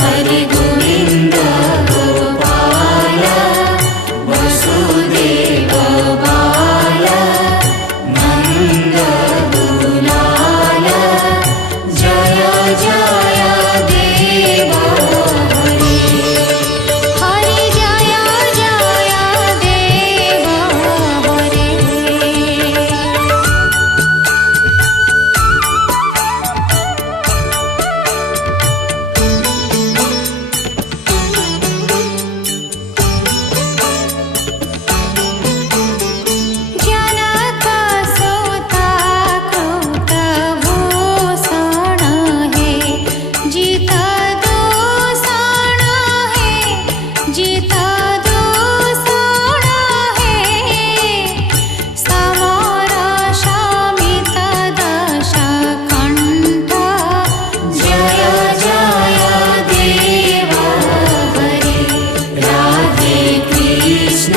हरि गोविन्द गोपाल वसुदेव बाल नन्द दुलाल जय जय देव हरि हरि जय जय देव हरि जनक सोता कृत भूषण है जित दूषण है जित दूषण है समर शमित दश कंठ जय जय देव हरि राधे कृष्ण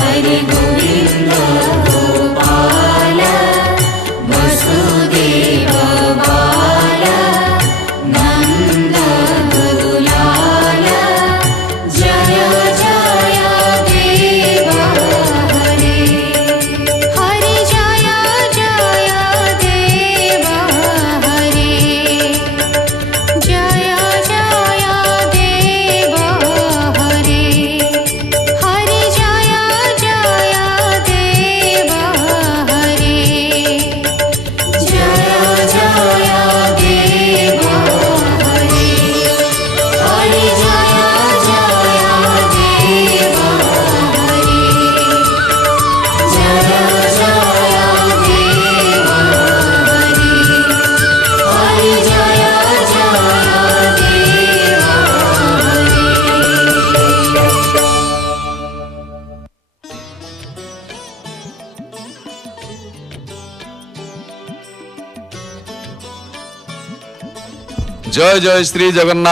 हरि गोविन्द गोपाल वसुदेव बाल नन्द दुलाल जय जय देव हरि हरि जय जय देव हरि जय जय देव हरि हरि जय जय देव हरि जय जय देव हरि हरि जय जय देव हरि जय जय देव हरि हरि जय जय देव हरि जय जय श्री जगन्नाथ।